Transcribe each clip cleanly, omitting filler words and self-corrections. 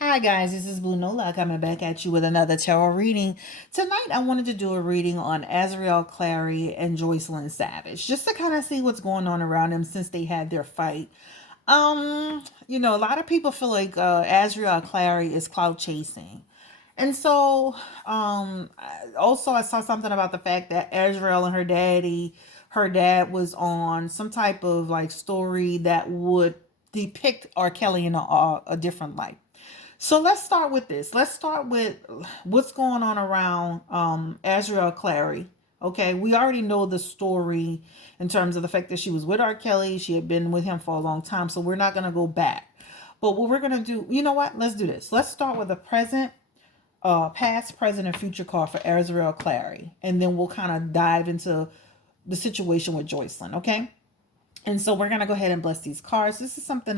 Hi guys, this is Blue Nola coming back at you with another tarot reading. Tonight I wanted to do a reading on AZRIEL Clary and JOYCELYN Savage, just to kind of see what's going on around them since they had their fight. A lot of people feel like AZRIEL Clary is clout chasing. And so, also I saw something about the fact that AZRIEL and her dad was on some type of like story that would depict R. Kelly in a different light. So let's start with this. Let's start with what's going on around AZRIEL Clary. Okay, we already know the story in terms of the fact that she was with R. Kelly. She had been with him for a long time, so we're not going to go back. But what we're going to do, you know what? Let's do this. Let's start with the present, past, present, and future card for AZRIEL Clary. And then we'll kind of dive into the situation with JOYCELYN, okay? And so we're gonna go ahead and bless these cards. This is something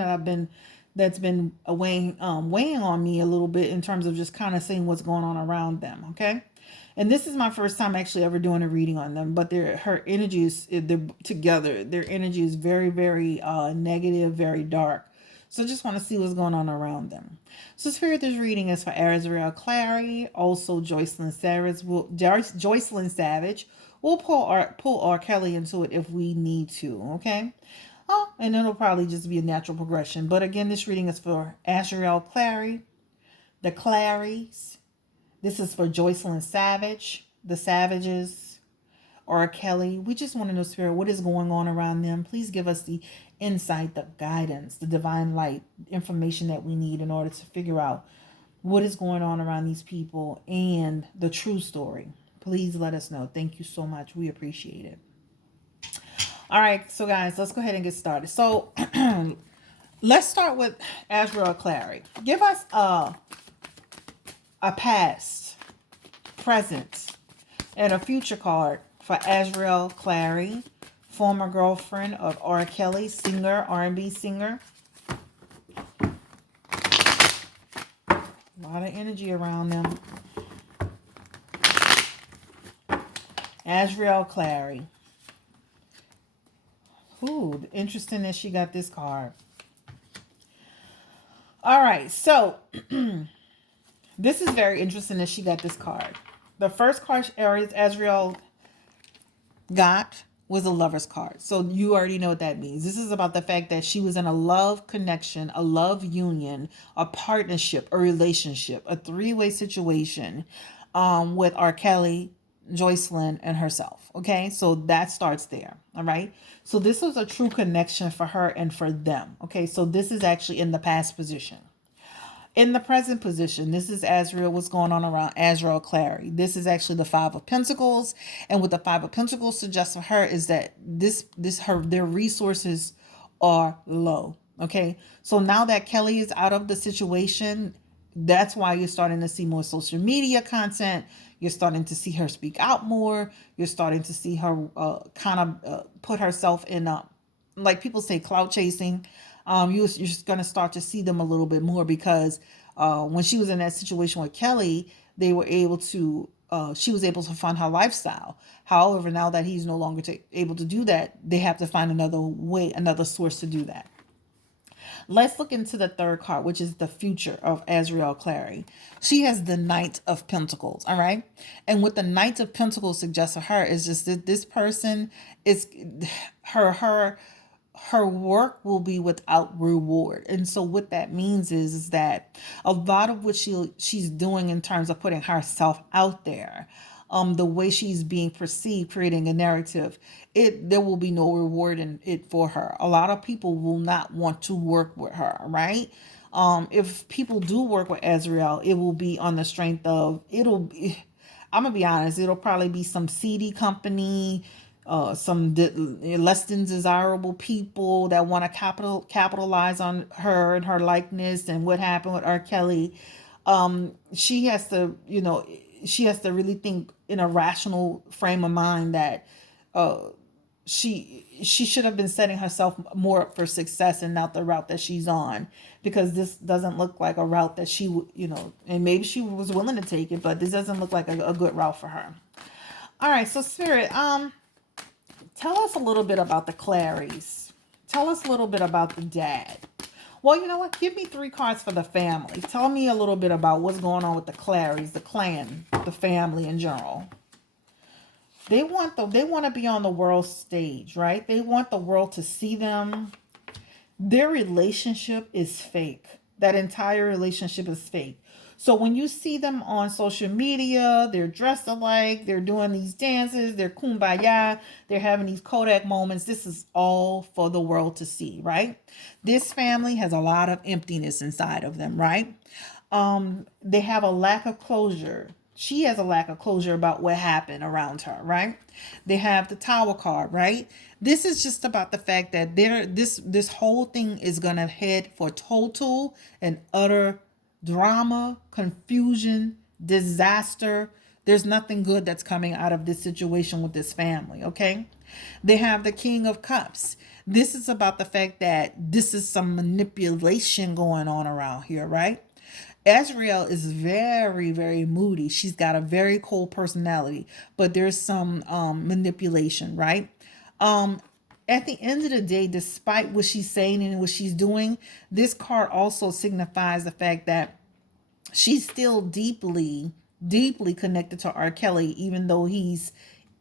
that's been weighing on me a little bit in terms of just kind of seeing what's going on around them. Okay, and this is my first time actually ever doing a reading on them. But her energy is they're together. Their energy is very negative, very dark. So just want to see what's going on around them. So Spirit, this reading is for AZRIEL Clary, also JOYCELYN Savage. JOYCELYN Savage. We'll pull R. Kelly into it if we need to, okay? Oh, and it'll probably just be a natural progression. But again, this reading is for AZRIEL Clary, the Clarys. This is for JOYCELYN Savage, the Savages, R. Kelly. We just want to know, Spirit, what is going on around them. Please give us the insight, the guidance, the divine light, information that we need in order to figure out what is going on around these people and the true story. Please let us know. Thank you so much. We appreciate it. All right, so guys, let's go ahead and get started. So let's start with AZRIEL Clary. Give us a past, present, and a future card for AZRIEL Clary, former girlfriend of R. Kelly, singer, R&B singer. A lot of energy around them. AZRIEL Clary. Ooh, interesting that she got this card. All right, so this is very interesting that she got this card. The first card AZRIEL got was a lover's card. So you already know what that means. This is about the fact that she was in a love connection, a love union, a partnership, a relationship, a three-way situation with R. Kelly, JOYCELYN, and herself. Okay, so that starts there. All right, so this was a true connection for her and for them. Okay, so this is actually in the past position. In the present position, this is AZRIEL. What's going on around AZRIEL Clary? This is actually the Five of Pentacles, and what the Five of Pentacles suggests for her is that their resources are low. Okay, so now that Kelly is out of the situation, that's why you're starting to see more social media content. You're starting to see her speak out more. You're starting to see her put herself in like people say, clout chasing. You're just going to start to see them a little bit more because when she was in that situation with Kelly, they were able to, she was able to fund her lifestyle. However, now that he's no longer able to do that, they have to find another way, another source to do that. Let's look into the third card, which is the future of AZRIEL Clary. She has the Knight of Pentacles, all right? And what the Knight of Pentacles suggests to her is just that this person is her work will be without reward. And so what that means is that a lot of what she's doing in terms of putting herself out there, the way she's being perceived, creating a narrative, there will be no reward in it for her. A lot of people will not want to work with her, right? If people do work with AZRIEL, it will be on the strength of, I'm gonna be honest, it'll probably be some seedy company, some less than desirable people that want to capitalize on her and her likeness and what happened with R. Kelly. She has to, she has to really think in a rational frame of mind that she should have been setting herself more up for success and not the route that she's on, because this doesn't look like a route that she would, and maybe she was willing to take it, but this doesn't look like a good route for her. All right, so Spirit, tell us a little bit about the Clarys. Tell us a little bit about the dad. Well, you know what? Give me 3 cards for the family. Tell me a little bit about what's going on with the Clarys, the clan, the family in general. They want to be on the world stage, right? They want the world to see them. Their relationship is fake. That entire relationship is fake. So when you see them on social media, they're dressed alike, they're doing these dances, they're kumbaya, they're having these Kodak moments. This is all for the world to see, right? This family has a lot of emptiness inside of them, right? They have a lack of closure. She has a lack of closure about what happened around her, right? They have the Tower card, right? This is just about the fact that this whole thing is gonna head for total and utter drama, confusion, disaster. There's nothing good that's coming out of this situation with this family, okay? They have the King of Cups. This is about the fact that this is some manipulation going on around here, right? Azriel is very, very moody. She's got a very cold personality, but there's some manipulation, right? At the end of the day, despite what she's saying and what she's doing, this card also signifies the fact that she's still deeply, deeply connected to R. Kelly, even though he's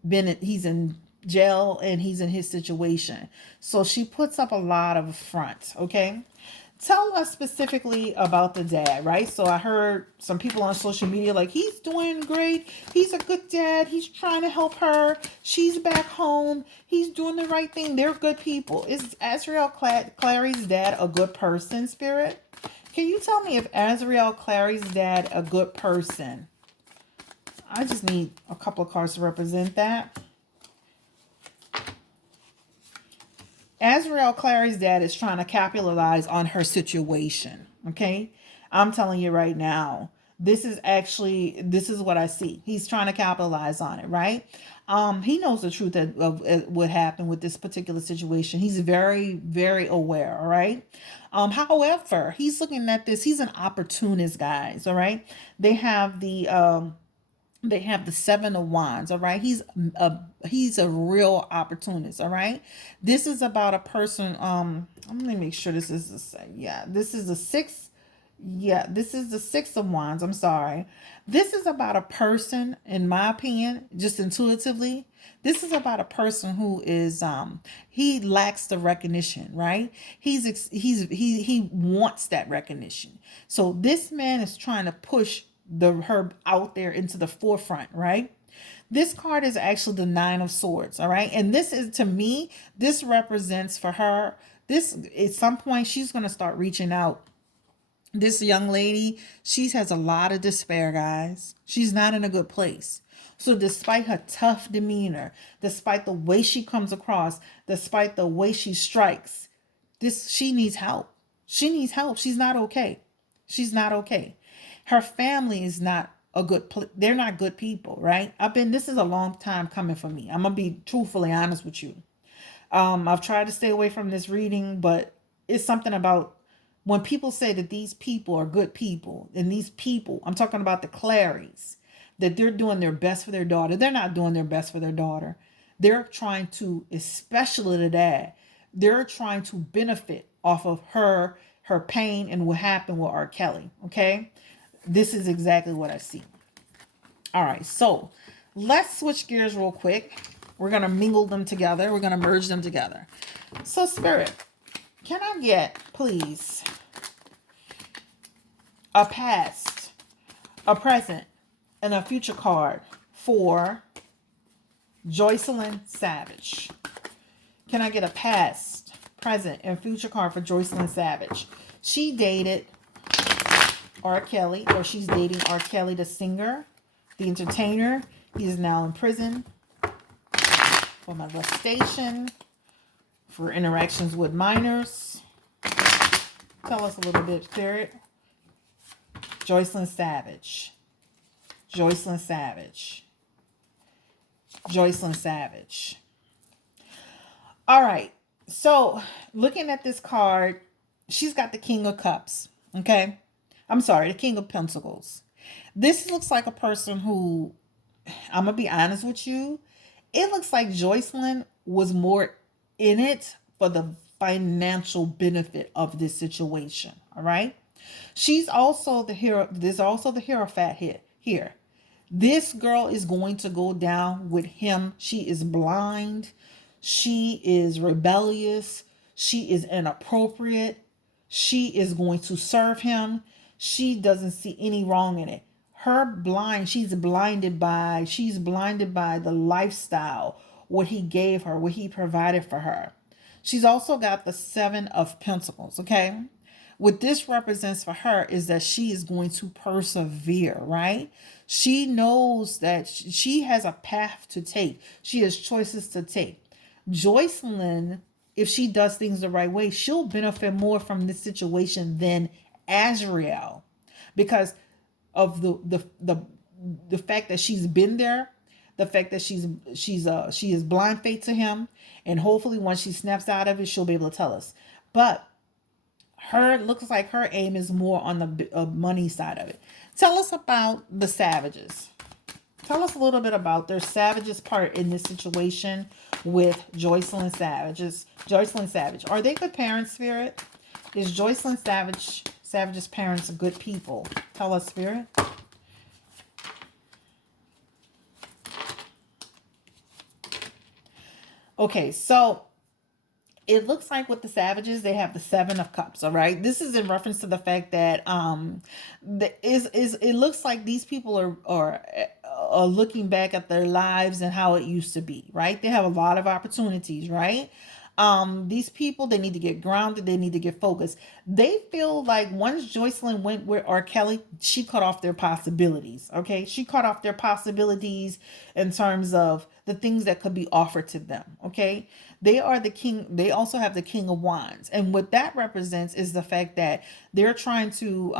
in jail and he's in his situation. So she puts up a lot of front, okay? Tell us specifically about the dad, right? So I heard some people on social media like, he's doing great. He's a good dad. He's trying to help her. She's back home. He's doing the right thing. They're good people. Is AZRIEL Clary's dad a good person, Spirit? Can you tell me if AZRIEL Clary's dad a good person? I just need a couple of cards to represent that. AZRIEL Clary's dad is trying to capitalize on her situation. Okay. I'm telling you right now, this is what I see. He's trying to capitalize on it, right? He knows the truth of what happened with this particular situation. He's very, very aware. All right. However, he's looking at this. He's an opportunist, guys. All right. They have the 7 of Wands. All right. He's a real opportunist. All right. This is about a person. Let me make sure this is this is the 6. Yeah, this is the 6 of Wands. I'm sorry. This is about a person, in my opinion, just intuitively. This is about a person who is he lacks the recognition, right? He wants that recognition. So this man is trying to push her out there into the forefront, right? This card is actually the 9 of Swords, all right? And this is, to me, this represents for her, this at some point she's going to start reaching out. This young lady, she has a lot of despair, guys. She's not in a good place. So despite her tough demeanor, despite the way she comes across, despite the way she strikes, she needs help. She needs help. She's not okay. She's not okay. Her family is not a good, they're not good people, right? This is a long time coming for me. I'm going to be truthfully honest with you. I've tried to stay away from this reading, but it's something about when people say that these people are good people, and these people, I'm talking about the Clarys, that they're doing their best for their daughter. They're not doing their best for their daughter. They're trying to, especially the dad, they're trying to benefit off of her pain and what happened with R. Kelly, okay? This is exactly what I see. All right, so let's switch gears real quick. We're going to mingle them together. We're going to merge them together. So, Spirit, can I get, please, a past, a present, and a future card for JOYCELYN Savage? Can I get a past, present, and future card for JOYCELYN Savage? She dated R. Kelly, or she's dating R. Kelly, the singer, the entertainer. He is now in prison for molestation, for interactions with minors. Tell us a little bit, Spirit. JOYCELYN Savage. JOYCELYN Savage. JOYCELYN Savage. All right. So, looking at this card, she's got the King of Cups. Okay. I'm sorry, the King of Pentacles. This looks like a person who, I'm going to be honest with you, it looks like JOYCELYN was more in it for the financial benefit of this situation. All right. She's also the hero. There's also the Hierophant here. This girl is going to go down with him. She is blind. She is rebellious. She is inappropriate. She is going to serve him. She doesn't see any wrong in it. She's blinded by the lifestyle, what he gave her, what he provided for her. She's also got the Seven of Pentacles, okay? What this represents for her is that she is going to persevere, right? She knows that she has a path to take. She has choices to take. JOYCELYN, if she does things the right way, she'll benefit more from this situation than AZRIEL, because of the fact that she's been there, the fact that she is blind faith to him, and hopefully once she snaps out of it, she'll be able to tell us. But looks like her aim is more on the money side of it. Tell us about the Savages. Tell us a little bit about their Savages part in this situation with JOYCELYN Savages. JOYCELYN Savage. Are they good parents, Spirit? Is JOYCELYN Savage's parents good people? Tell us, Spirit. Okay, so it looks like with the Savages, they have the Seven of Cups. All right, this is in reference to the fact that it looks like these people are looking back at their lives and how it used to be. Right, they have a lot of opportunities. Right, these people, they need to get grounded. They need to get focused. They feel like once JOYCELYN went with R. Kelly, she cut off their possibilities. Okay, she cut off their possibilities in terms of the things that could be offered to them. Okay, they are the king. They also have the King of Wands, and what that represents is the fact that they're trying to.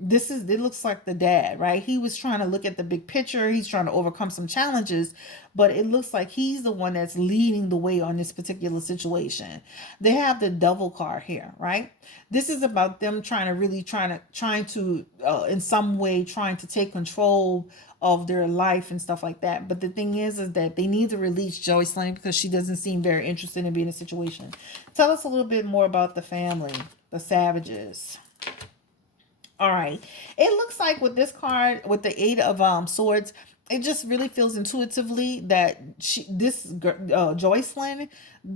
It looks like the dad, right? He was trying to look at the big picture. He's trying to overcome some challenges, but it looks like he's the one that's leading the way on this particular situation. They have the Devil card here, right? This is about them trying to in some way trying to take control of their life and stuff like that. But the thing is that they need to release JOYCELYN because she doesn't seem very interested in being in a situation. Tell us a little bit more about the family, the Savages. All right. It looks like with this card, with the Eight of Swords, it just really feels intuitively that JOYCELYN,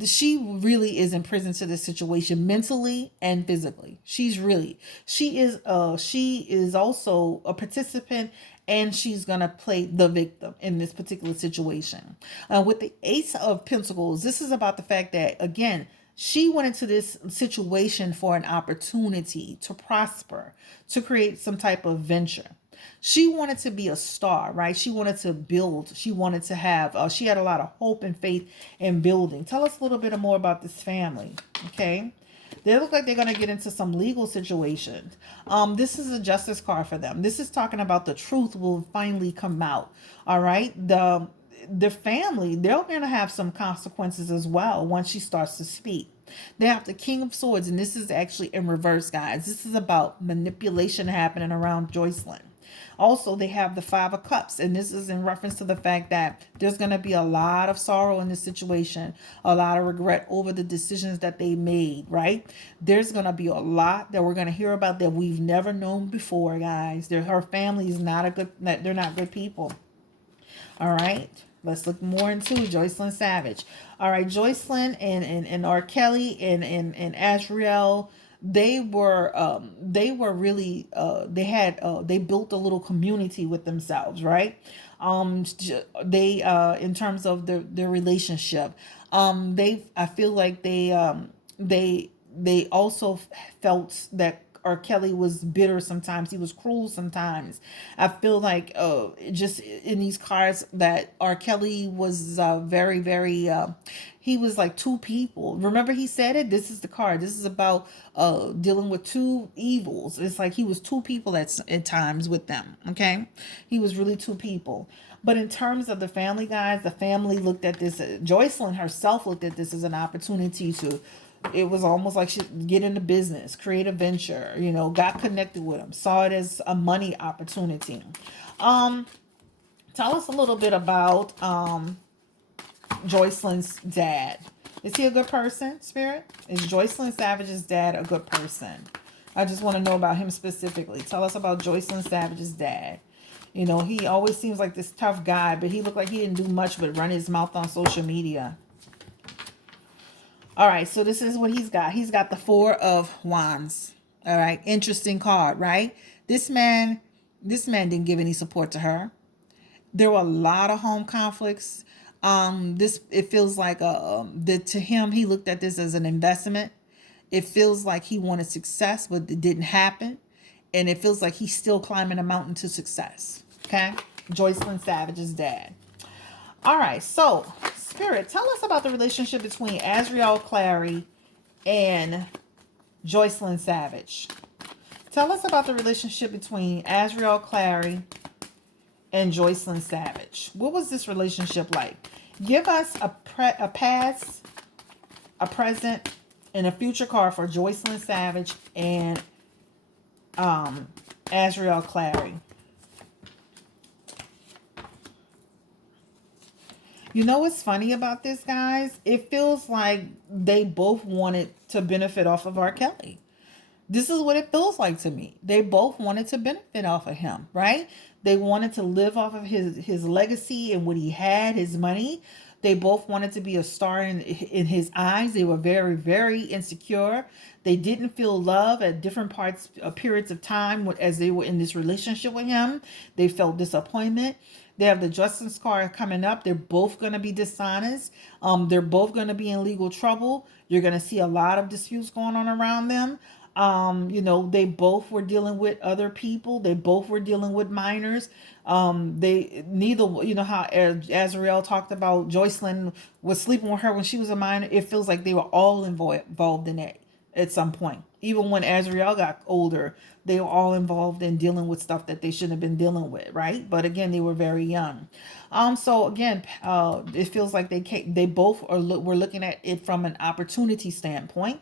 she really is in prison to this situation mentally and physically. She is also a participant, and she's gonna play the victim in this particular situation. With the Ace of Pentacles, this is about the fact that, again, she went into this situation for an opportunity to prosper, to create some type of venture. She wanted to be a star, right? She wanted to build. She wanted to have, she had a lot of hope and faith in building. Tell us a little bit more about this family, okay? They look like they're going to get into some legal situations. This is a justice card for them. This is talking about the truth will finally come out, all right? The family, they're going to have some consequences as well once she starts to speak. They have the King of Swords, and this is actually in reverse, guys. This is about manipulation happening around JOYCELYN. Also, they have the Five of Cups, and this is in reference to the fact that there's going to be a lot of sorrow in this situation, a lot of regret over the decisions that they made, right? There's going to be a lot that we're going to hear about that we've never known before, guys. Her family is they're not good people. All right. Let's look more into JOYCELYN Savage. All right, JOYCELYN and R. Kelly and AZRIEL, they were really they built a little community with themselves, right? They in terms of their relationship, I feel like they also felt that R. Kelly was bitter sometimes. He was cruel sometimes. I feel like just in these cards that R. Kelly was very, very, he was like two people. Remember he said it? This is the card. This is about dealing with two evils. It's like he was two people at times with them, okay? He was really two people. But in terms of the family, guys, the family looked at this, JOYCELYN herself looked at this as an opportunity to, it was almost like she get into business, create a venture, got connected with him, saw it as a money opportunity. Tell us a little bit about JOYCELYN's dad. Is he a good person, Spirit? Is JOYCELYN Savage's dad a good person? I just want to know about him specifically. Tell us about JOYCELYN Savage's dad. You know, he always seems like this tough guy, but he looked like he didn't do much but run his mouth on social media. All right, so this is what he's got. He's got the Four of Wands. All right, interesting card, right? This man didn't give any support to her. There were a lot of home conflicts. It feels like that to him, he looked at this as an investment. It feels like he wanted success, but it didn't happen. And it feels like he's still climbing a mountain to success. Okay? JOYCELYN Savage's dad. All right, so Spirit, tell us about the relationship between AZRIEL Clary and JOYCELYN Savage. Tell us about the relationship between AZRIEL Clary and JOYCELYN Savage. What was this relationship like? Give us a past, a present, and a future card for JOYCELYN Savage and AZRIEL Clary. You know what's funny about this, guys? It feels like they both wanted to benefit off of R. Kelly. This is what it feels like to me. They both wanted to benefit off of him, right? They wanted to live off of his legacy and what he had, his money. They both wanted to be a star in his eyes. They were very, very insecure. They didn't feel love at different periods of time as they were in this relationship with him. They felt disappointment. They have the Justice card coming up. They're both going to be dishonest. They're both going to be in legal trouble. You're going to see a lot of disputes going on around them. You know, they both were dealing with other people. They both were dealing with minors. You know how AZRIEL talked about JOYCELYN was sleeping with her when she was a minor. It feels like they were all involved in it at some point. Even when AZRIEL got older, they were all involved in dealing with stuff that they shouldn't have been dealing with, right? But again, they were very young. So again, it feels like they both were looking at it from an opportunity standpoint.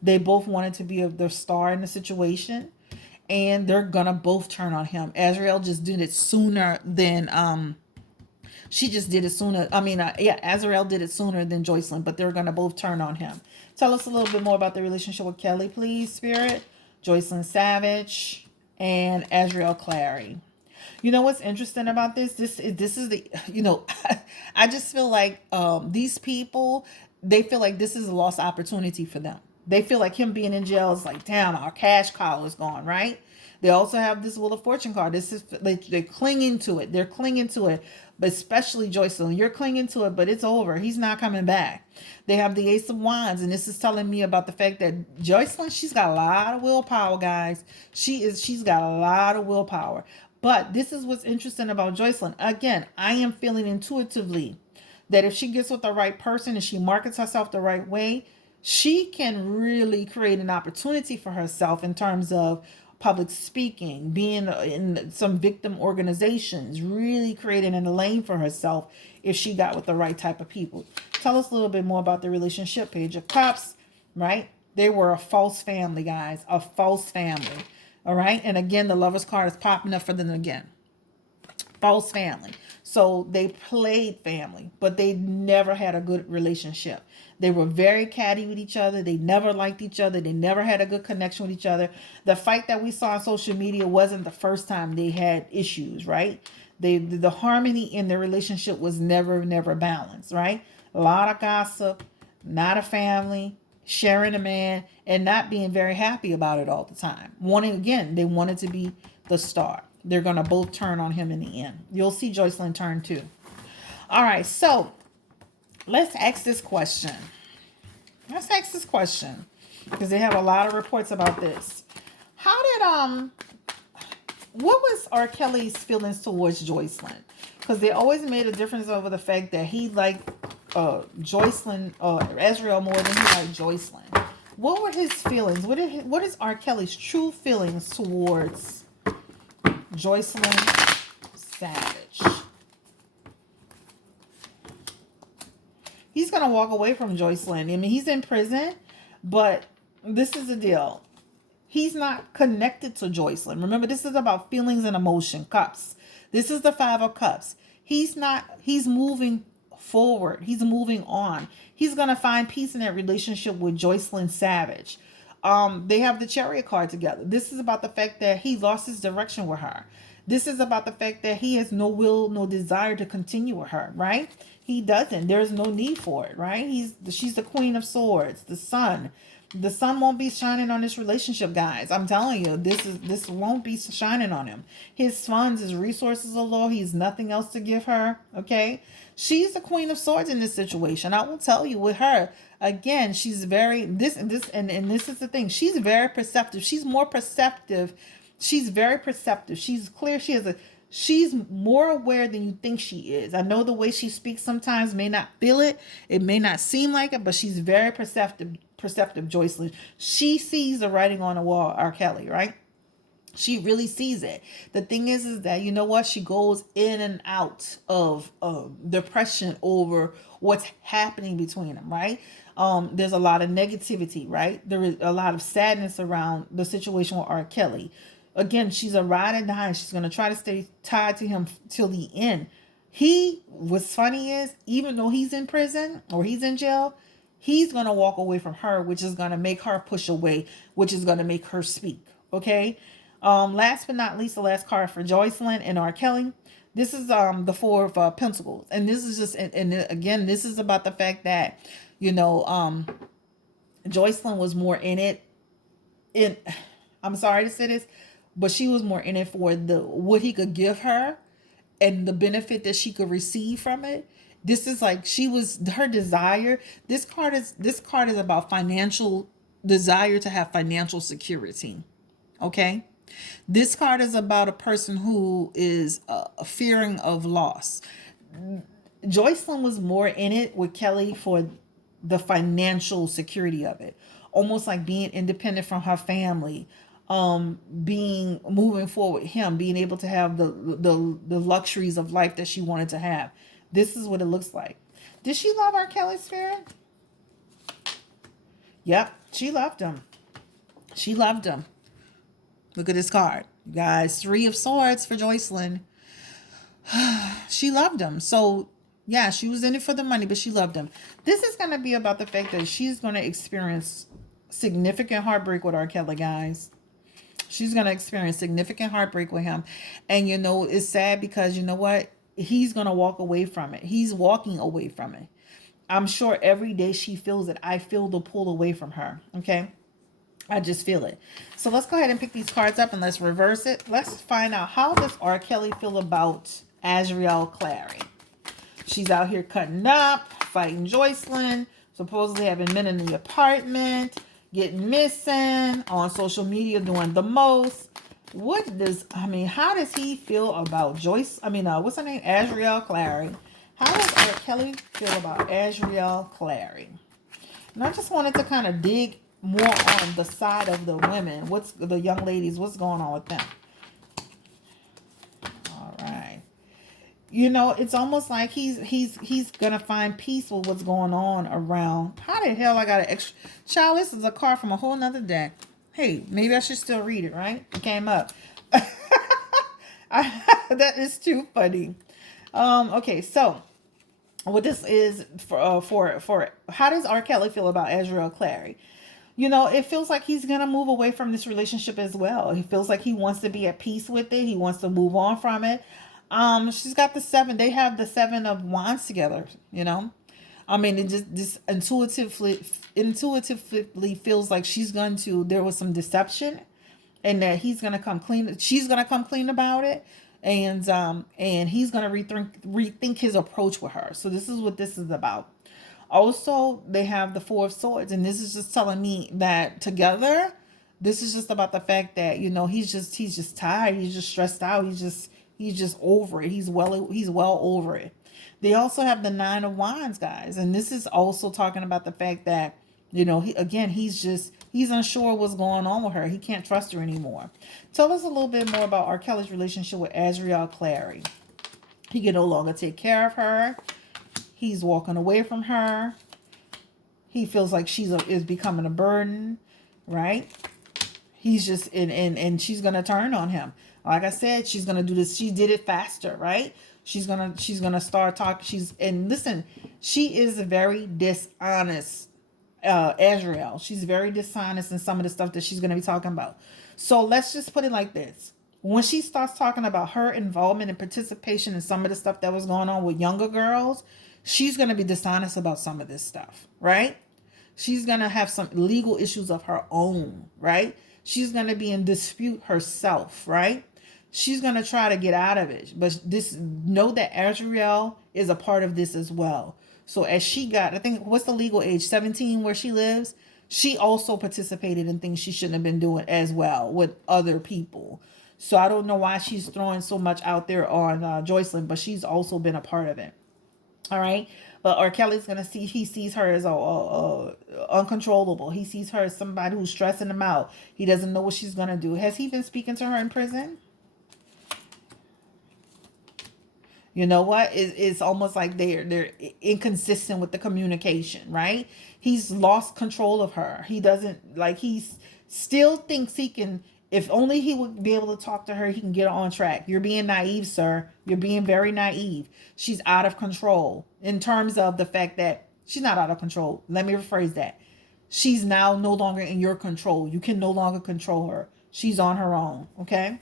They both wanted to be the star in the situation, and they're gonna both turn on him. AZRIEL just did it sooner than she just did it sooner. I mean, AZRIEL did it sooner than JOYCELYN, but they're gonna both turn on him. Tell us a little bit more about the relationship with Kelly, please, Spirit. JOYCELYN Savage and AZRIEL Clary. You know what's interesting about this? This is the, you know, I just feel like these people, they feel like this is a lost opportunity for them. They feel like him being in jail is like, damn, our cash cow is gone, right? They also have this Wheel of Fortune card. This is they're clinging to it. They're clinging to it, but especially JOYCELYN. You're clinging to it, but it's over. He's not coming back. They have the Ace of Wands, and this is telling me about the fact that JOYCELYN, she's got a lot of willpower, guys. She's got a lot of willpower. But this is what's interesting about JOYCELYN. Again, I am feeling intuitively that if she gets with the right person and she markets herself the right way, she can really create an opportunity for herself in terms of public speaking, being in some victim organizations, really creating a lane for herself if she got with the right type of people. Tell us a little bit more about the relationship. Page of Cups, right? They were a false family, guys, a false family. All right. And again, the Lover's card is popping up for them again. False family. So they played family, but they never had a good relationship. They were very catty with each other. They never liked each other. They never had a good connection with each other. The fight that we saw on social media wasn't the first time they had issues, right? The harmony in their relationship was never balanced, right? A lot of gossip, not a family, sharing a man, and not being very happy about it all the time. They wanted to be the star. They're going to both turn on him in the end. You'll see JOYCELYN turn too. All right, so let's ask this question. Because they have a lot of reports about this. What was R. Kelly's feelings towards JOYCELYN? Because they always made a difference over the fact that he liked JOYCELYN, AZRIEL more than he liked JOYCELYN. What were his feelings? What is R. Kelly's true feelings towards JOYCELYN Savage? He's going to walk away from JOYCELYN. I mean, he's in prison, but this is the deal. He's not connected to JOYCELYN. Remember, this is about feelings and emotion, cups. This is the Five of Cups. He's moving forward. He's moving on. He's going to find peace in that relationship with JOYCELYN Savage. They have the Chariot card together. This is about the fact that he lost his direction with her. This is about the fact that he has no will, no desire to continue with her, right? He doesn't. There's no need for it, right? She's the Queen of Swords, the sun. The sun won't be shining on this relationship, guys. I'm telling you, this won't be shining on him. His funds, his resources are low. He's nothing else to give her, okay? She's the Queen of Swords in this situation. I will tell you, with her, again, she's very, and this is the thing. She's very perceptive. She's more perceptive. She's very perceptive. She's clear. She's more aware than you think she is. I know the way she speaks sometimes may not feel it. It may not seem like it, but she's very perceptive, JOYCELYN. She sees the writing on the wall, R. Kelly, right? She really sees it. The thing is that, you know what? She goes in and out of depression over what's happening between them, right? There's a lot of negativity, right? There is a lot of sadness around the situation with R. Kelly. Again, she's a ride and die. She's going to try to stay tied to him till the end. What's funny is, even though he's in prison or he's in jail, he's going to walk away from her, which is going to make her push away, which is going to make her speak. Okay. Last but not least, the last card for JOYCELYN and R. Kelly. This is the Four of Pentacles. And this is just, and again, this is about the fact that, you know, JOYCELYN was more in it. I'm sorry to say this, but she was more in it for what he could give her and the benefit that she could receive from it. This is like her desire. This card is about financial desire, to have financial security. Okay. This card is about a person who is fearing of loss. JOYCELYN was more in it with Kelly for the financial security of it, almost like being independent from her family, moving forward with him, being able to have the luxuries of life that she wanted to have. This is what it looks like. Did she love R. Kelly, Spirit? Yep, she loved him. She loved him. Look at this card, you guys. Three of Swords for JOYCELYN. She loved him. So yeah, she was in it for the money, but she loved him. This is going to be about the fact that she's going to experience significant heartbreak with R. Kelly, guys. She's going to experience significant heartbreak with him. And, you know, it's sad because, you know what? He's going to walk away from it. He's walking away from it. I'm sure every day she feels it. I feel the pull away from her. Okay. I just feel it. So let's go ahead and pick these cards up and let's reverse it. Let's find out, how does R. Kelly feel about AZRIEL Clary? She's out here cutting up, fighting JOYCELYN, supposedly having men in the apartment, getting missing, on social media doing the most. How does he feel about what's her name? AZRIEL Clary. How does R. Kelly feel about AZRIEL Clary? And I just wanted to kind of dig more on the side of the women. What's the young ladies? What's going on with them? All right. You know, it's almost like he's gonna find peace with what's going on around. How the hell I got an extra? Child, this is a card from a whole nother deck. Hey, maybe I should still read it, right? It came up. That is too funny. Okay, so what this is for how does R. Kelly feel about AZRIEL Clary? You know, it feels like he's going to move away from this relationship as well. He feels like he wants to be at peace with it. He wants to move on from it. She's got the 7. They have the 7 of Wands together, you know. I mean, it just intuitively feels like there was some deception, and that he's going to come clean. She's going to come clean about it. And he's going to rethink his approach with her. So this is what this is about. Also, they have the 4 of Swords, and this is just telling me that together, this is just about the fact that, you know, he's just tired, he's just stressed out, he's just over it. He's well over it. They also have the 9 of Wands, guys, and this is also talking about the fact that, you know, he's unsure what's going on with her. He can't trust her anymore. Tell us a little bit more about R. Kelly's relationship with AZRIEL Clary. He can no longer take care of her. He's walking away from her. He feels like is becoming a burden, right? He's just and she's gonna turn on him. Like I said, she's gonna do this. She did it faster, right? She's gonna start talking. And listen, she is very dishonest. Azriel. She's very dishonest in some of the stuff that she's gonna be talking about. So let's just put it like this. When she starts talking about her involvement and participation in some of the stuff that was going on with younger girls, she's gonna be dishonest about some of this stuff, right? She's going to have some legal issues of her own, right? She's going to be in dispute herself, right? She's going to try to get out of it. But know that Azriel is a part of this as well. So as she got, I think, what's the legal age? 17 where she lives? She also participated in things she shouldn't have been doing as well with other people. So I don't know why she's throwing so much out there on JOYCELYN, but she's also been a part of it. All right. But R. Kelly's going to he sees her as uncontrollable. He sees her as somebody who's stressing him out. He doesn't know what she's going to do. Has he been speaking to her in prison? You know what? It's almost like they're inconsistent with the communication, right? He's lost control of her. He doesn't, like, he still thinks he can, if only he would be able to talk to her, he can get her on track. You're being naive, sir. You're being very naive. She's out of control in terms of the fact that she's not out of control. Let me rephrase that. She's now no longer in your control. You can no longer control her. She's on her own, okay?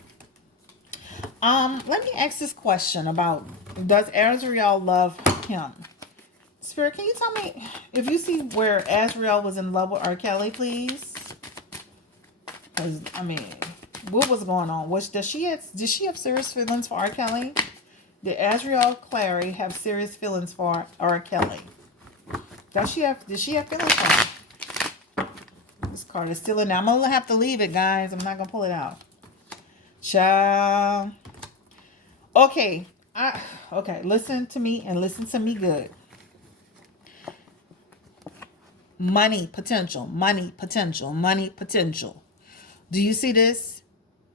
Let me ask this question about, does Azriel love him? Spirit, can you tell me if you see where Azriel was in love with R. Kelly, please? Because, I mean, what was going on? Did she have serious feelings for R. Kelly? Did AZRIEL CLARY have serious feelings for R. Kelly? Did she have feelings for him? This card is still in there. I'm going to have to leave it, guys. I'm not going to pull it out. Ciao. Okay. Okay. Listen to me and listen to me good. Money potential. Money potential. Money potential. Do you see this?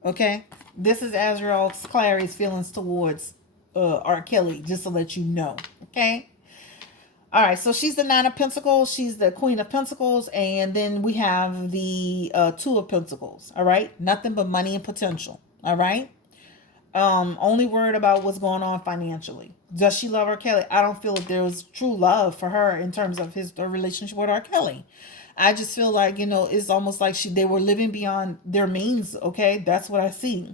Okay. This is AZRIEL CLARY's feelings towards R. Kelly, just to let you know. Okay. All right. So she's the Nine of Pentacles. She's the Queen of Pentacles. And then we have the Two of Pentacles. All right. Nothing but money and potential. All right. Only worried about what's going on financially. Does she love R. Kelly? I don't feel that there was true love for her in terms of her relationship with R. Kelly. I just feel like, it's almost like they were living beyond their means. Okay. That's what I see.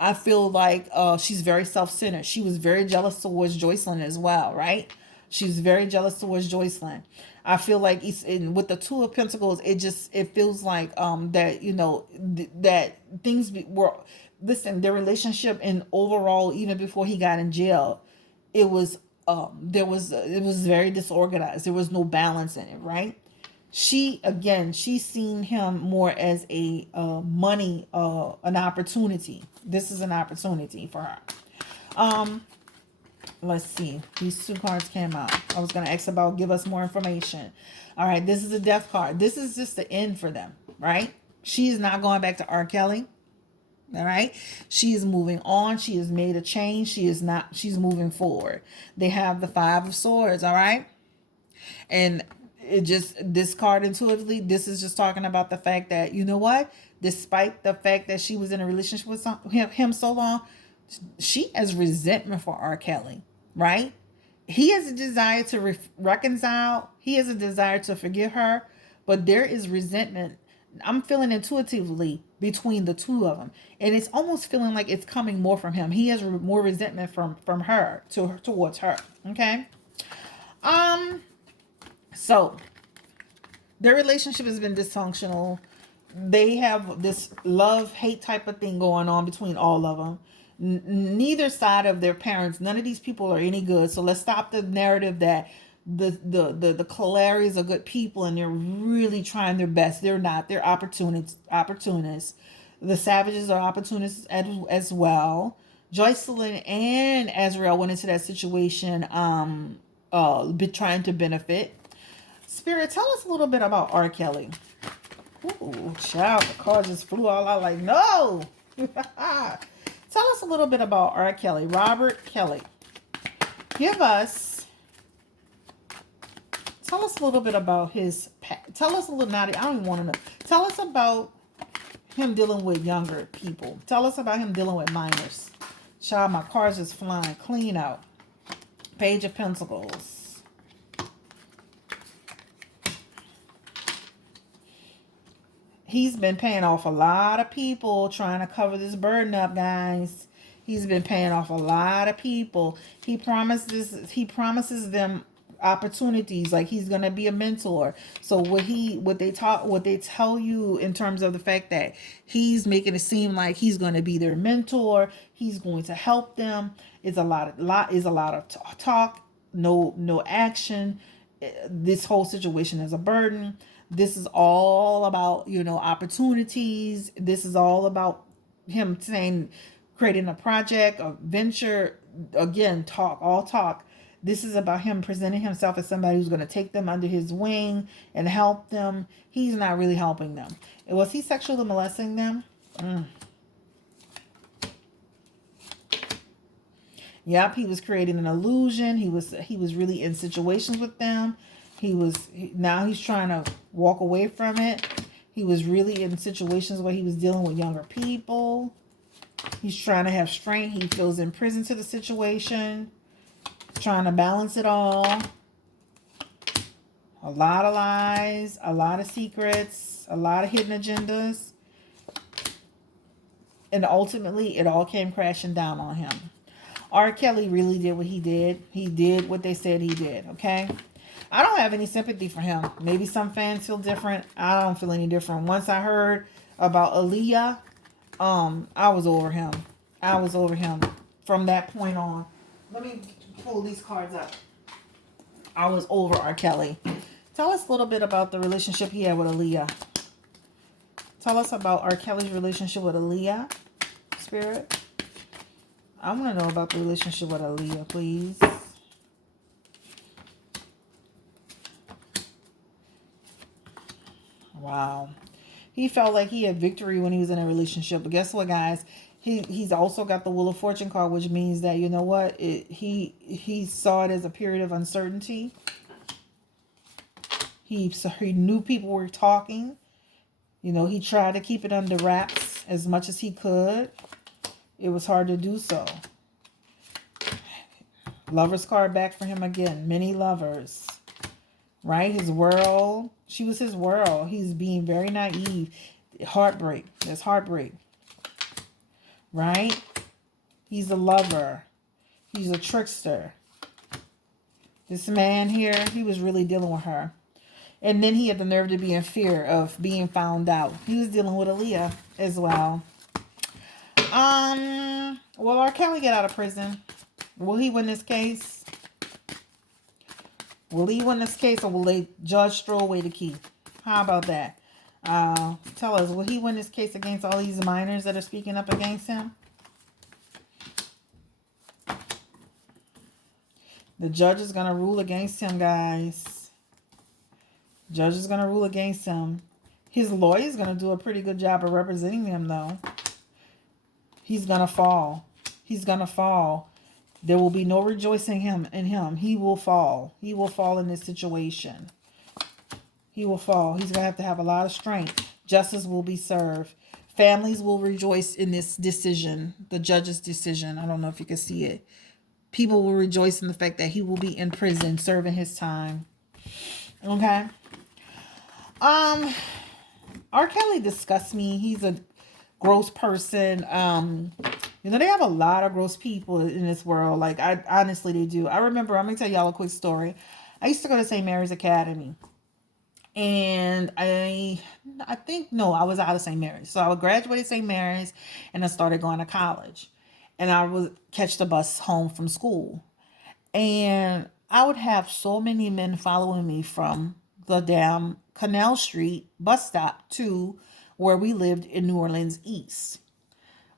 I feel like she's very self-centered. She was very jealous towards JOYCELYN as well, right? She's very jealous towards JOYCELYN. I feel like with the Two of Pentacles, it feels like that, that things were, listen, their relationship and overall, even before he got in jail, it was very disorganized. There was no balance in it, right? She's seen him more as a money, an opportunity. This is an opportunity for her. Let's see. These two cards came out. I was going to ask about, give us more information. All right. This is a death card. This is just the end for them, right? She is not going back to R. Kelly. All right. She is moving on. She has made a change. She's moving forward. They have the Five of Swords. All right. And this card intuitively, this is just talking about the fact that, you know what, despite the fact that she was in a relationship with him so long, she has resentment for R. Kelly, right? He has a desire to reconcile. He has a desire to forgive her, but there is resentment. I'm feeling intuitively between the two of them, and it's almost feeling like it's coming more from him. He has more resentment from her towards her. Okay. So their relationship has been dysfunctional. They have this love-hate type of thing going on between all of them. Neither side of their parents, none of these people are any good. So let's stop the narrative that the Clarys are good people and they're really trying their best. They're not. They're opportunists. The Savages are opportunists as well. JOYCELYN and AZRIEL went into that situation trying to benefit. Spirit, tell us a little bit about R. Kelly. Ooh, child, the cards just flew all out like, no. Tell us a little bit about R. Kelly. Robert Kelly. Tell us a little bit about his, tell us a little, I don't even want to know. Tell us about him dealing with younger people. Tell us about him dealing with minors. Child, my cards just flying clean out. Page of Pentacles. He's been paying off a lot of people trying to cover this burden up, guys. He's been paying off a lot of people. He promises them opportunities, like he's gonna be a mentor. So what they tell you in terms of the fact that he's making it seem like he's gonna be their mentor, he's going to help them, is a lot of talk, no action. This whole situation is a burden. This is all about, opportunities. This is all about him saying, creating a project, a venture. Again, all talk. This is about him presenting himself as somebody who's going to take them under his wing and help them. He's not really helping them. Was he sexually molesting them? Yep, he was creating an illusion. He was really in situations with them. Now he's trying to walk away from it. He was really in situations where he was dealing with younger people. He's trying to have strength. He feels in prison to the situation. Trying to balance it all. A lot of lies, a lot of secrets, a lot of hidden agendas. And ultimately, it all came crashing down on him. R. Kelly really did what he did. He did what they said he did, okay? I don't have any sympathy for him. Maybe some fans feel different. I don't feel any different. Once I heard about Aaliyah, I was over him. I was over him from that point on. Let me pull these cards up. I was over R. Kelly. Tell us a little bit about the relationship he had with Aaliyah. Tell us about R. Kelly's relationship with Aaliyah, Spirit. I want to know about the relationship with Aaliyah, please. Wow. He felt like he had victory when he was in a relationship. But guess what, guys? He's also got the Wheel of Fortune card, which means that, you know what? He saw it as a period of uncertainty. He knew people were talking. He tried to keep it under wraps as much as he could. It was hard to do so. Lover's card back for him again. Many lovers. Right? His world. She was his world. He's being very naive. Heartbreak. There's heartbreak. Right? He's a lover. He's a trickster. This man here, he was really dealing with her. And then he had the nerve to be in fear of being found out. He was dealing with Aaliyah as well. Will R. Kelly get out of prison? Will he win this case? Will he win this case, or will the judge throw away the key? How about that? Tell us, will he win this case against all these minors that are speaking up against him? The judge is going to rule against him, guys. Judge is going to rule against him. His lawyer is going to do a pretty good job of representing him, though. He's going to fall. He's going to fall. There will be no rejoicing in him. He will fall. He will fall in this situation. He will fall. He's going to have a lot of strength. Justice will be served. Families will rejoice in this decision, the judge's decision. I don't know if you can see it. People will rejoice in the fact that he will be in prison serving his time. Okay? R. Kelly disgusts me. He's a gross person. They have a lot of gross people in this world. Like, honestly, they do. I remember, I'm going to tell y'all a quick story. I used to go to St. Mary's Academy. And I was out of St. Mary's. So I graduated St. Mary's and I started going to college. And I would catch the bus home from school. And I would have so many men following me from the damn Canal Street bus stop to where we lived in New Orleans East.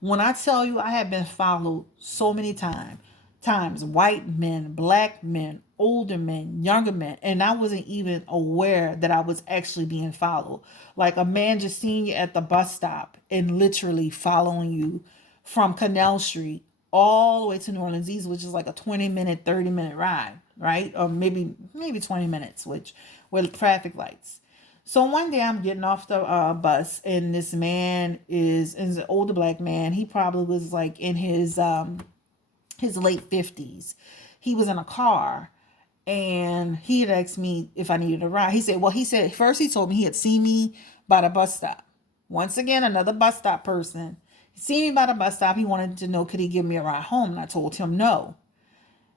When I tell you I have been followed so many times, white men, black men, older men, younger men, and I wasn't even aware that I was actually being followed. Like a man just seeing you at the bus stop and literally following you from Canal Street all the way to New Orleans East, which is like a 20-minute, 30-minute ride, right? Or maybe 20 minutes, which with traffic lights. So one day I'm getting off the bus and this man is an older black man. He probably was like in his his late 50s. He was in a car and he had asked me if I needed a ride. He said, first he told me he had seen me by the bus stop. Once again, another bus stop person. He seen me by the bus stop. He wanted to know, could he give me a ride home? And I told him no.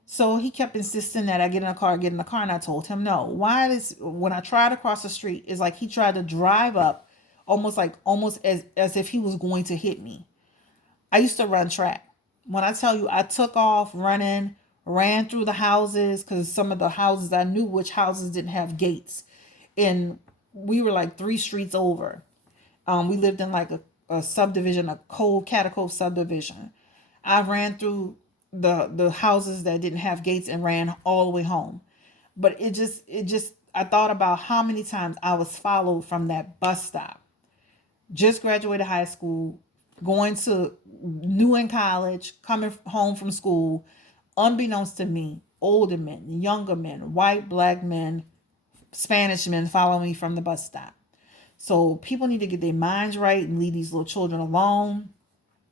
So he kept insisting that I get in the car, and I told him no. When I tried to cross the street, it's like he tried to drive up almost as if he was going to hit me. I used to run track. When I tell you, I took off running, ran through the houses, because some of the houses, I knew which houses didn't have gates. And we were like 3 streets over. We lived in like a subdivision, a Catacove subdivision. I ran through the houses that didn't have gates and ran all the way home. But I thought about how many times I was followed from that bus stop. Just graduated high school, going to new in college, coming home from school, unbeknownst to me, older men, younger men, white, black men, Spanish men follow me from the bus stop. So people need to get their minds right and leave these little children alone.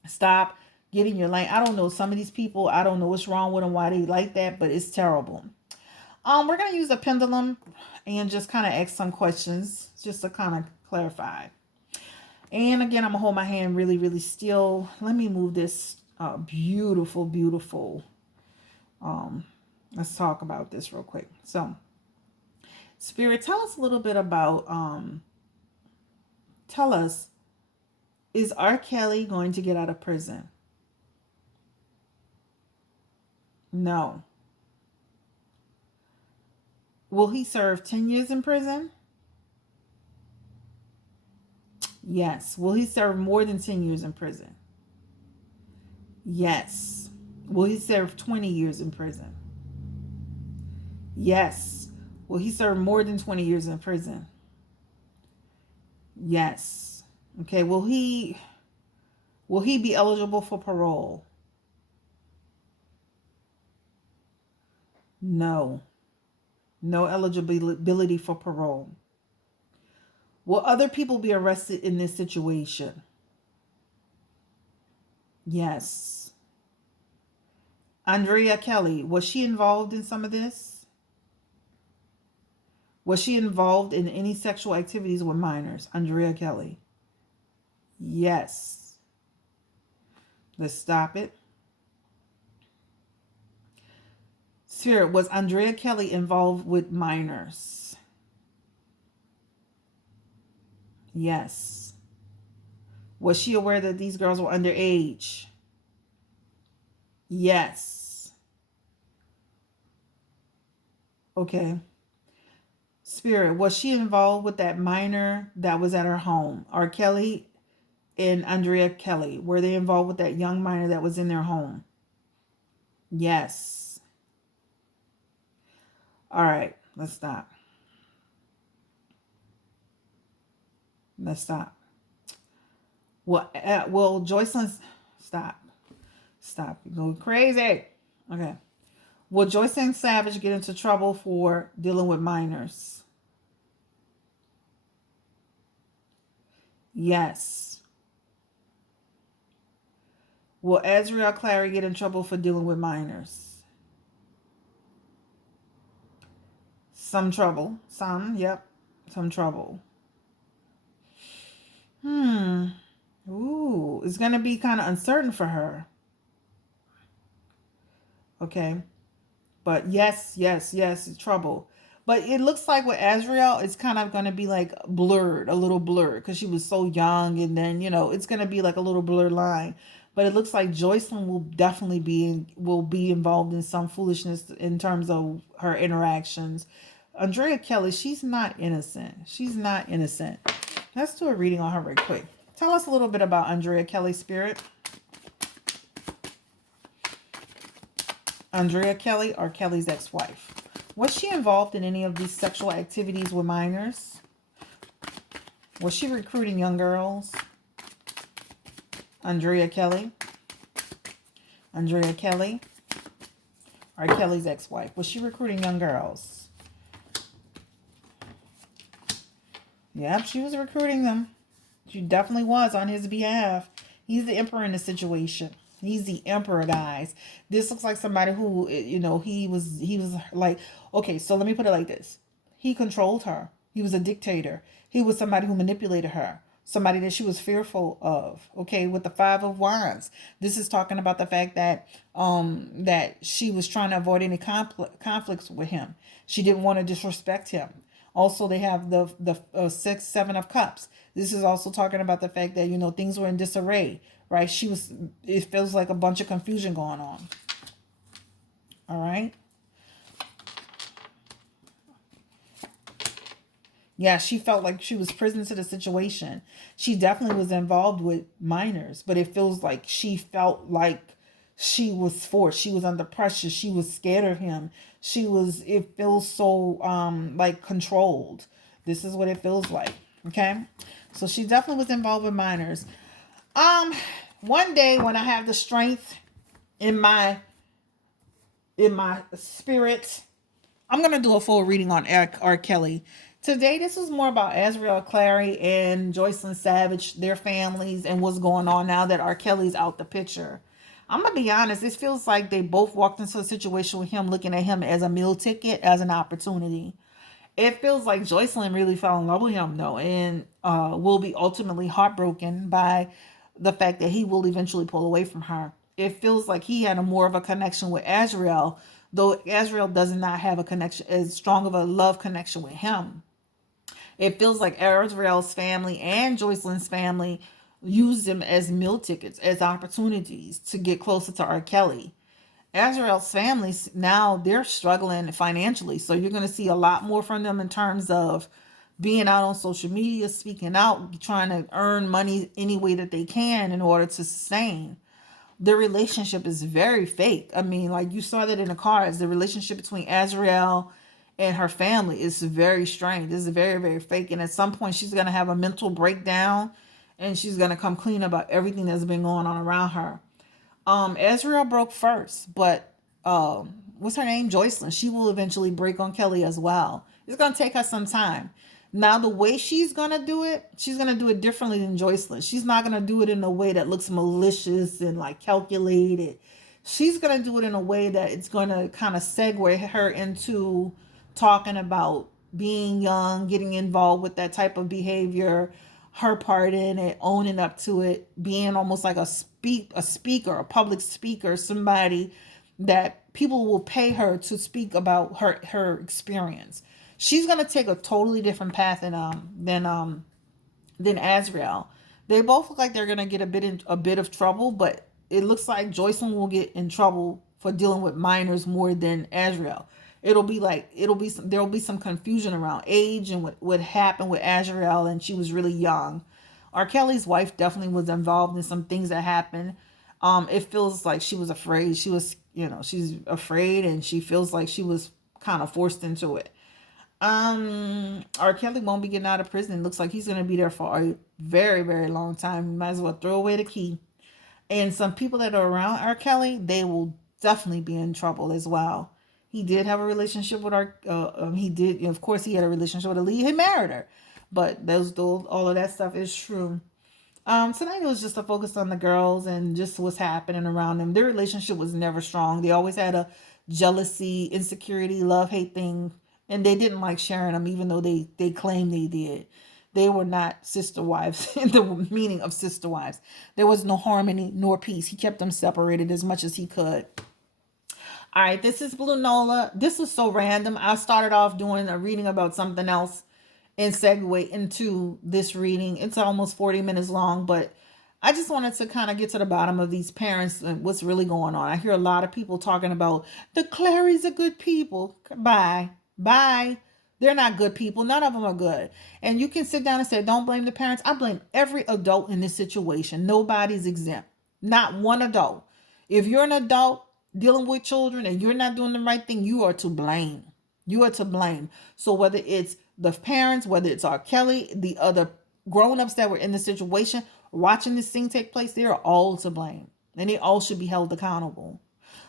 Stop. Get in your lane. I don't know. Some of these people, I don't know what's wrong with them, why they like that, but it's terrible. We're going to use a pendulum and just kind of ask some questions just to kind of clarify. And again, I'm going to hold my hand really, really still. Let me move this beautiful, beautiful. Let's talk about this real quick. So, Spirit, tell us a little bit about, tell us, is R. Kelly going to get out of prison? No. Will he serve 10 years in prison? Yes. Will he serve more than 10 years in prison? Yes. Will he serve 20 years in prison? Yes. Will he serve more than 20 years in prison? Yes. Okay. Will he be eligible for parole? No. No eligibility for parole. Will other people be arrested in this situation? Yes. Andrea Kelly, was she involved in some of this? Was she involved in any sexual activities with minors? Andrea Kelly. Yes. Let's stop it. Spirit, was Andrea Kelly involved with minors? Yes. Was she aware that these girls were underage? Yes. Okay. Spirit, was she involved with that minor that was at her home? R. Kelly and Andrea Kelly, were they involved with that young minor that was in their home? Yes. All right, let's stop. Let's stop. Well, JOYCELYN, stop. Stop. You're going crazy. Okay. Will JOYCELYN Savage get into trouble for dealing with minors? Yes. Will AZRIEL Clary get in trouble for dealing with minors? Some trouble. Some, yep. Some trouble. Ooh, it's going to be kind of uncertain for her. Okay. But yes, trouble. But it looks like with AZRIEL, it's kind of going to be like blurred, a little blurred, because she was so young, and then, it's going to be like a little blurred line. But it looks like JOYCELYN will definitely be involved in some foolishness in terms of her interactions. Andrea Kelly, she's not innocent. She's not innocent. Let's do a reading on her right quick. Tell us a little bit about Andrea Kelly, Spirit. Andrea Kelly, or Kelly's ex-wife. Was she involved in any of these sexual activities with minors? Was she recruiting young girls? Andrea Kelly. Andrea Kelly, or Kelly's ex-wife. Was she recruiting young girls? Yep, she was recruiting them. She definitely was on his behalf. He's the emperor in the situation. He's the emperor, guys. This looks like somebody who, he was like, okay, so let me put it like this. He controlled her. He was a dictator. He was somebody who manipulated her. Somebody that she was fearful of. Okay, with the Five of Wands. This is talking about the fact that that she was trying to avoid any conflicts with him. She didn't want to disrespect him. Also, they have the six, seven of cups. This is also talking about the fact that, things were in disarray, right? It feels like a bunch of confusion going on. All right. Yeah, she felt like she was prison to the situation. She definitely was involved with minors, but it feels like she felt like she was forced. She was under pressure. She was scared of him. It feels so like controlled. This is what it feels like. Okay. So she definitely was involved with minors. One day when I have the strength in my spirit, I'm gonna do a full reading on R. Kelly. Today, this is more about AZRIEL Clary and JOYCELYN Savage, their families, and what's going on now that R. Kelly's out the picture. I'm going to be honest, it feels like they both walked into a situation with him looking at him as a meal ticket, as an opportunity. It feels like JOYCELYN really fell in love with him, though, and will be ultimately heartbroken by the fact that he will eventually pull away from her. It feels like he had more of a connection with AZRIEL, though AZRIEL does not have a connection, as strong of a love connection with him. It feels like AZRIEL's family and JOYCELYN's family used him as meal tickets, as opportunities to get closer to R. Kelly. AZRIEL's families, now they're struggling financially. So you're going to see a lot more from them in terms of being out on social media, speaking out, trying to earn money any way that they can in order to sustain. The relationship is very fake. I mean, like you saw that in the cards, the relationship between AZRIEL and her family is very strange. This is very, very fake. And at some point, she's going to have a mental breakdown and she's going to come clean about everything that's been going on around her. AZRIEL broke first, but what's her name? JOYCELYN. She will eventually break on Kelly as well. It's going to take her some time. Now, the way she's going to do it, she's going to do it differently than JOYCELYN. She's not going to do it in a way that looks malicious and like calculated. She's going to do it in a way that it's going to kind of segue her into talking about being young, getting involved with that type of behavior, her part in it, owning up to it, being almost like a speaker, a public speaker, somebody that people will pay her to speak about her experience. She's gonna take a totally different path than AZRIEL. They both look like they're gonna get a bit of trouble, but it looks like JOYCELYN will get in trouble for dealing with minors more than AZRIEL. There'll be some confusion around age and what happened with AZRIEL, and she was really young. R. Kelly's wife definitely was involved in some things that happened. It feels like she was afraid. She's afraid, and she feels like she was kind of forced into it. R. Kelly won't be getting out of prison. It looks like he's gonna be there for a very, very long time. You might as well throw away the key. And some people that are around R. Kelly, they will definitely be in trouble as well. He did have a relationship with he did, of course, he had a relationship with Aaliyah. He married her, but all of that stuff is true. Tonight it was just a focus on the girls and just what's happening around them. Their relationship was never strong. They always had a jealousy, insecurity, love-hate thing, and they didn't like sharing them, even though they claimed they did. They were not sister wives in the meaning of sister wives. There was no harmony nor peace. He kept them separated as much as he could. All right, this is Blue Nola. This was so random. I started off doing a reading about something else and segue into this reading. It's almost 40 minutes long, but I just wanted to kind of get to the bottom of these parents and what's really going on. I hear a lot of people talking about the Clarys are good people. Bye. They're not good people. None of them are good. And you can sit down and say, don't blame the parents. I blame every adult in this situation. Nobody's exempt. Not one adult. If you're an adult dealing with children and you're not doing the right thing, you are to blame. You are to blame. So whether it's the parents, whether it's R. Kelly, the other grown-ups that were in the situation, watching this thing take place, they are all to blame. And they all should be held accountable.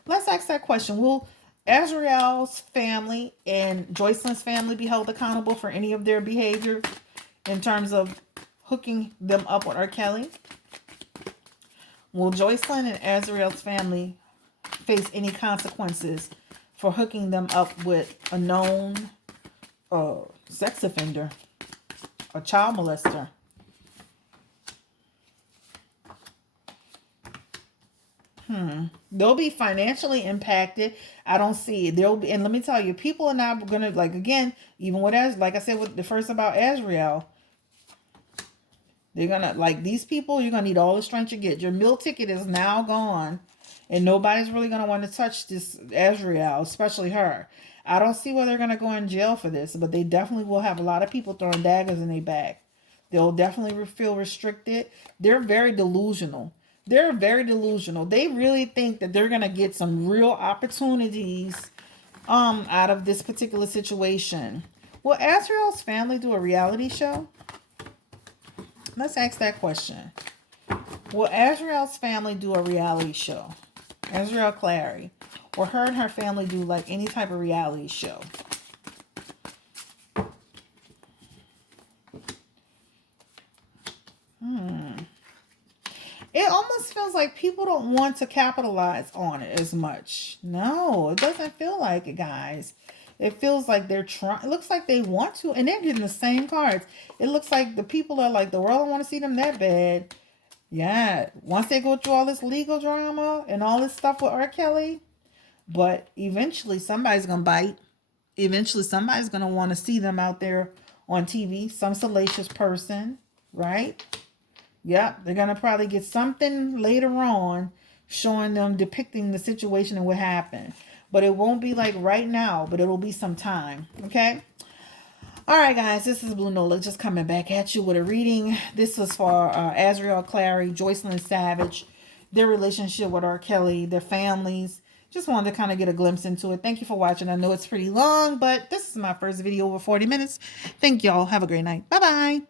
Let's ask that question. Will AZRIEL's family and JOYCELYN's family be held accountable for any of their behavior in terms of hooking them up with R. Kelly? Will JOYCELYN and AZRIEL's family face any consequences for hooking them up with a known sex offender, a child molester? They'll be financially impacted. I don't see it. They'll be, and let me tell you, people are not gonna, like, again, even with, as like I said with the first about AZRIEL, they're gonna, like, these people, you're gonna need all the strength you get. Your meal ticket is now gone, and nobody's really gonna want to touch this AZRIEL, especially her. I don't see where they're gonna go in jail for this, but they definitely will have a lot of people throwing daggers in their back. They'll definitely feel restricted. They're very delusional. They're very delusional. They really think that they're gonna get some real opportunities out of this particular situation. Will AZRIEL's family do a reality show? Let's ask that question. Will AZRIEL's family do a reality show? AZRIEL Clary. Or her and her family do like any type of reality show? It almost feels like people don't want to capitalize on it as much. No, it doesn't feel like it, guys. It feels like they're trying. It looks like they want to, and they're getting the same cards. It looks like the people are like, the world don't want to see them that bad. Yeah, once they go through all this legal drama and all this stuff with R. Kelly, but eventually somebody's going to bite. Eventually somebody's going to want to see them out there on TV. Some salacious person, right? Yep, they're going to probably get something later on showing them, depicting the situation and what happened. But it won't be like right now, but it'll be some time, okay? All right, guys, this is Blue Nola just coming back at you with a reading. This is for AZRIEL Clary, JOYCELYN Savage, their relationship with R. Kelly, their families. Just wanted to kind of get a glimpse into it. Thank you for watching. I know it's pretty long, but this is my first video over 40 minutes. Thank y'all. Have a great night. Bye-bye.